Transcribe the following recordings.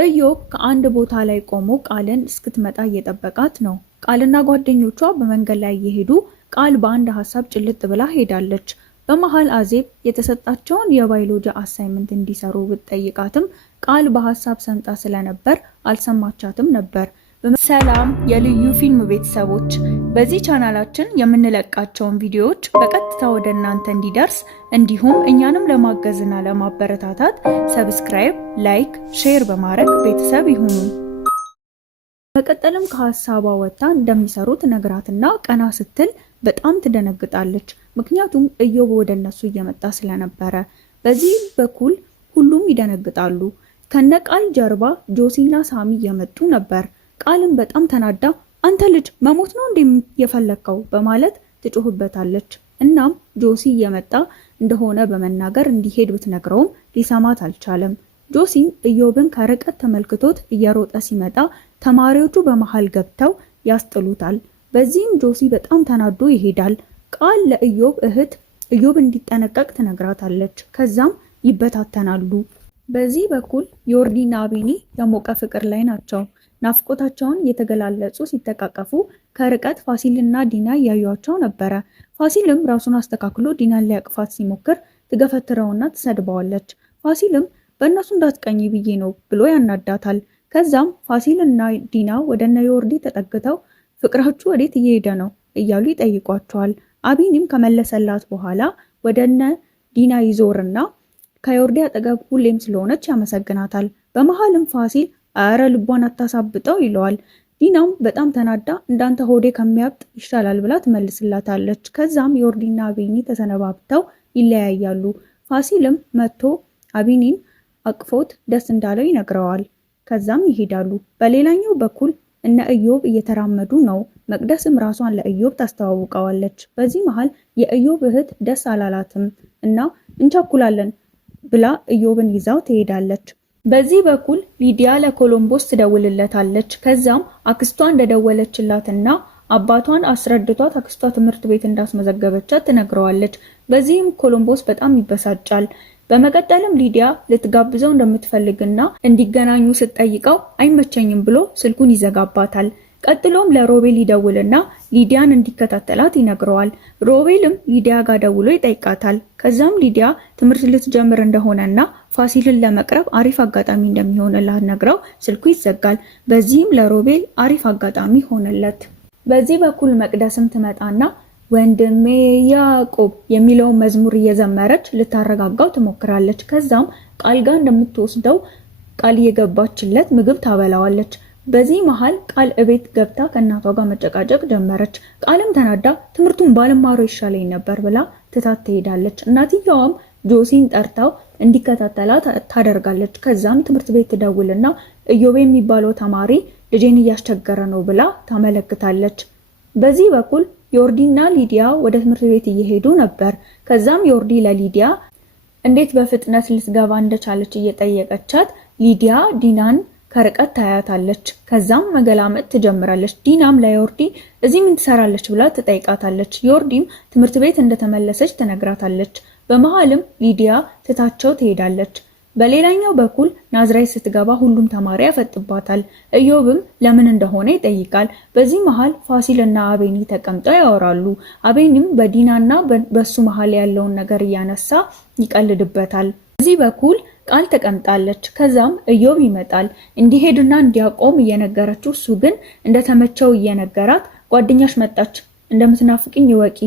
ኢዮብ ከአንድ ቦታ ላይ ቆሞ ቃልን እስክትመጣ እየጠበቃት ነው። ቃልና ጓደኞቿ በመንገድ ላይ እየሄዱ ቃል በአንድ ሐሳብ ጭልጥ ብላ ሄዳለች። በመሃል አዜብ የተሰጣቸውን የባዮሎጂ አሳይመንት እንዲሰሩ ብትጠይቃትም ቃል በሐሳብ ሰምጣ ስለነበር አልሰማቻትም ነበር። ሰላም የልዩ ፊልም ቤተሰቦች፣ በዚህ ቻናላችን የምንለቃቸውን ቪዲዮዎች በቀጥታ ወደ እናንተ እንዲደርስ እንዲሁም እኛንም ለማገዝና ለማበረታታት ሰብስክራይብ፣ ላይክ፣ ሼር በማድረግ ቤተሰብ ይሁኑ። በቀጠልም ከሐሳቧ ወጥታ እንደሚሰሩት ነግራትና ቀና ስትል በጣም ትደነግጣለች። ምክንያቱም ኢዮብ ወደ እነሱ እየመጣ ስለነበረ። በዚህ በኩል ሁሉም ይደነግጣሉ። ከነቃል ጀርባ ጆሲና ሳሚ እየመጡ ነበር። ቃልም በጣም ተናዳ አንተ ልጅ መሞት ነው እንዴ የፈለከው በማለት ትጮህበታለች። እናም ጆሲ እየመጣ እንደሆነ በመናገር እንዲሄድ ብትነግረውም ሊሰማት አልቻለም። ጆሲም ኢዮብን ከርቀት ተመልክቶት እየሮጠ ሲመጣ ተማሪዎቹ በመሃል ገብተው ያስጥሉታል። በዚህም ጆሲ በጣም ተናዶ ይሄዳል። ቃል ለኢዮብ እህት ኢዮብ እንዲጠነቀቅ ትነግራታለች። ከዛም ይበታተናሉ። በዚህ በኩል ዮርዲና አቤኒ የሞቀ ፍቅር ላይ ናቸው። ናፍቆታቸውን እየተገላለጹ ሲተቃቀፉ ከርቀት ፋሲልና ዲና እያዩቸው ነበረ። ፋሲልም ራሱን አስተካክሎ ዲናን ሊያቅፋት ሲሞክር ትገፈትረውና ትሰድበዋለች። ፋሲልም በእነሱ እንዳትቀኝ ብዬ ነው ብሎ ያናዳታል። ከዛም ፋሲልና ዲና ወደነ ዮርዲ ተጠግተው ፍቅራችሁ ወዴት እየሄደ ነው እያሉ ይጠይቋቸዋል። አቤኒም ከመለሰላት በኋላ ወደነ ዲና ይዞርና ከዮርዲ አጠገብ ሁሌም ስለሆነች ያመሰግናታል። በመሃልም ፋሲል አረ ልቧን አታሳብጠው ይለዋል። ዲናም በጣም ተናዳ እንዳንተ ሆዴ ከሚያብጥ ይሻላል ብላ ትመልስላታለች። ከዛም ዮርዲና አቤኒ ተሰነባብተው ይለያያሉ። ፋሲልም መጥቶ አቤኒን አቅፎት ደስ እንዳለው ይነግረዋል። ከዛም ይሄዳሉ። በሌላኛው በኩል እነ ኢዮብ እየተራመዱ ነው። መቅደስም ራሷን ለኢዮብ ታስተዋውቀዋለች። በዚህ መሃል የኢዮብ እህት ደስ አላላትም እና እንቸኩላለን ብላ ኢዮብን ይዛው ትሄዳለች። በዚህ በኩል ሊዲያ ለኮሎምቦስ ትደውልለታለች። ከዛም አክስቷ እንደደወለችላትና አባቷን አስረድቷት አክስቷ ትምህርት ቤት እንዳስመዘገበቻት ትነግረዋለች። በዚህም ኮሎምቦስ በጣም ይበሳጫል። በመቀጠልም ሊዲያ ልትጋብዘው እንደምትፈልግና እንዲገናኙ ስትጠይቀው አይመቸኝም ብሎ ስልኩን ይዘጋባታል። ቀጥሎም ለሮቤል ይደውልና ሊዲያን እንዲከታተላት ይነግረዋል። ሮቤልም ሊዲያ ጋር ደውሎ ይጠይቃታል። ከዛም ሊዲያ ትምህርት ልትጀምር እንደሆነና ፋሲልን ለመቅረብ አሪፍ አጋጣሚ እንደሚሆንላት ነግረው ስልኩ ይዘጋል። በዚህም ለሮቤል አሪፍ አጋጣሚ ሆነለት። በዚህ በኩል መቅደስም ትመጣና ወንድሜ ያዕቆብ የሚለውን መዝሙር እየዘመረች ልታረጋጋው ትሞክራለች። ከዛም ቃል ጋር እንደምትወስደው ቃል እየገባችለት ምግብ ታበላዋለች። በዚህ መሃል ቃል እቤት ገብታ ከእናቷ ጋር መጨቃጨቅ ጀመረች። ቃልም ተናዳ ትምህርቱን ባልማሮ ይሻለኝ ነበር ብላ ትታት ትሄዳለች። እናትየዋም ጆሲን ጠርታው እንዲከታተላት ታደርጋለች። ከዛም ትምህርት ቤት ትደውልና ኢዮብ የሚባለው ተማሪ ልጄን እያስቸገረ ነው ብላ ታመለክታለች። በዚህ በኩል ዮርዲና ሊዲያ ወደ ትምህርት ቤት እየሄዱ ነበር። ከዛም ዮርዲ ለሊዲያ እንዴት በፍጥነት ልትገባ እንደቻለች እየጠየቀቻት ሊዲያ ዲናን ከርቀት ታያታለች። ከዛም መገላመጥ ትጀምራለች። ዲናም ለዮርዲ እዚህ ምን ትሰራለች ብላ ትጠይቃታለች። ዮርዲም ትምህርት ቤት እንደተመለሰች ትነግራታለች። በመሃልም ሊዲያ ትታቸው ትሄዳለች። በሌላኛው በኩል ናዝራይት ስትገባ ሁሉም ተማሪ ያፈጥባታል። ኢዮብም ለምን እንደሆነ ይጠይቃል። በዚህ መሃል ፋሲልና አቤኒ ተቀምጠው ያወራሉ። አቤኒም በዲናና በሱ መሃል ያለውን ነገር እያነሳ ይቀልድበታል። በዚህ በኩል ቃል ተቀምጣለች። ከዛም ኢዮብ ይመጣል። እንዲሄድና እንዲያቆም እየነገረችው እሱ ግን እንደተመቸው እየነገራት ጓደኛሽ መጣች እንደምትናፍቅኝ ይወቂ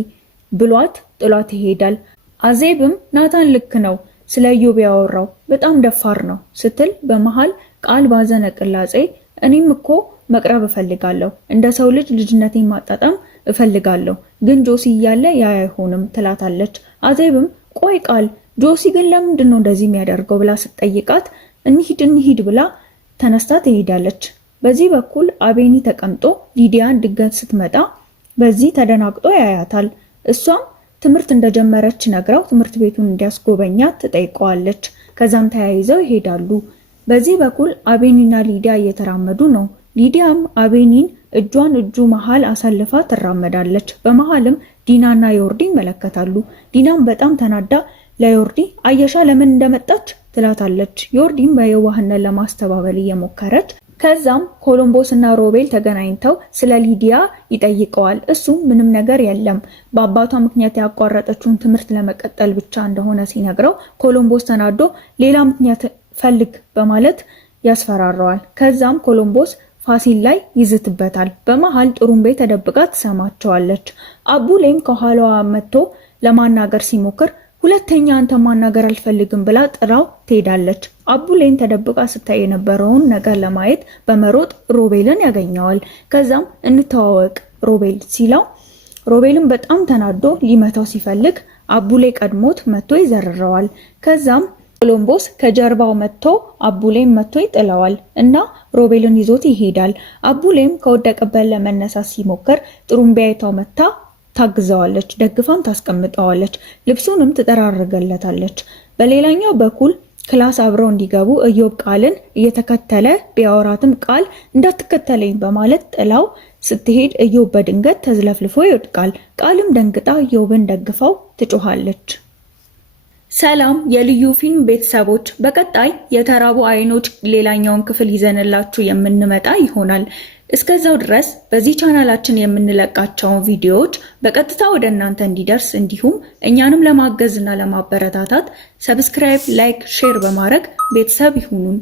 ብሏት ጥሏት ይሄዳል። አዜብም ናታን ልክ ነው ስለ ኢዮብ ያወራው በጣም ደፋር ነው ስትል በመሃል ቃል ባዘነ ቅላጼ እኔም እኮ መቅረብ እፈልጋለሁ እንደ ሰው ልጅ ልጅነቴን ማጣጣም እፈልጋለሁ ግን ጆሲ እያለ ያ አይሆንም ትላታለች። አዜብም ቆይ ቃል ጆሲ ግን ለምንድን ነው እንደዚህ የሚያደርገው ብላ ስትጠይቃት እንሂድ ብላ ተነስታ ትሄዳለች። በዚህ በኩል አቤኒ ተቀምጦ ሊዲያን ድንገት ስትመጣ በዚህ ተደናግጦ ያያታል። እሷም ትምህርት እንደጀመረች ነግራው ትምህርት ቤቱን እንዲያስጎበኛት ትጠይቀዋለች። ከዛም ተያይዘው ይሄዳሉ። በዚህ በኩል አቤኒና ሊዲያ እየተራመዱ ነው። ሊዲያም አቤኒን እጁ መሃል አሳልፋ ትራመዳለች። በመሃልም ዲናና ዮርዲ ይመለከታሉ። ዲናም በጣም ተናዳ ለዮርዲ አየሻ ለምን እንደመጣች ትላታለች። ዮርዲን በየዋህነት ለማስተባበል እየሞከረች ከዛም ኮሎምቦስ እና ሮቤል ተገናኝተው ስለ ሊዲያ ይጠይቀዋል። እሱም ምንም ነገር የለም በአባቷ ምክንያት ያቋረጠችውን ትምህርት ለመቀጠል ብቻ እንደሆነ ሲነግረው ኮሎምቦስ ተናዶ ሌላ ምክንያት ፈልግ በማለት ያስፈራረዋል። ከዛም ኮሎምቦስ ፋሲል ላይ ይዝትበታል። በመሃል ጥሩምቤ ተደብቃ ትሰማቸዋለች። አቡሌም ከኋላዋ መጥቶ ለማናገር ሲሞክር ሁለተኛ አንተ ማናገር አልፈልግም ብላ ጥላው ትሄዳለች። አቡሌን ተደብቃ ስታይ የነበረውን ነገር ለማየት በመሮጥ ሮቤልን ያገኘዋል። ከዛም እንተዋወቅ ሮቤል ሲለው ሮቤልን በጣም ተናዶ ሊመታው ሲፈልግ አቡሌ ቀድሞት መጥቶ ይዘርረዋል። ከዛም ኮሎምቦስ ከጀርባው መጥቶ አቡሌን መጥቶ ይጥለዋል እና ሮቤልን ይዞት ይሄዳል። አቡሌም ከወደቀበት ለመነሳት ሲሞክር ጥሩምቢያይታው መታ ታግዘዋለች፣ ደግፋም ታስቀምጠዋለች፣ ልብሱንም ትጠራርገለታለች። በሌላኛው በኩል ክላስ አብረው እንዲገቡ ኢዮብ ቃልን እየተከተለ ቢያወራትም ቃል እንዳትከተለኝ በማለት ጥላው ስትሄድ ኢዮብ በድንገት ተዝለፍልፎ ይወድቃል። ቃልም ደንግጣ ኢዮብን ደግፋው ትጮሃለች። ሰላም የልዩ ፊልም ቤተሰቦች፣ በቀጣይ የተራቡ አይኖች ሌላኛውን ክፍል ይዘንላችሁ የምንመጣ ይሆናል። እስከዛው ድረስ በዚህ ቻናላችን የምንለቃቸውን ቪዲዮዎች በቀጥታ ወደ እናንተ እንዲደርስ እንዲሁም እኛንም ለማገዝ እና ለማበረታታት ሰብስክራይብ፣ ላይክ፣ ሼር በማድረግ ቤተሰብ ይሁኑን።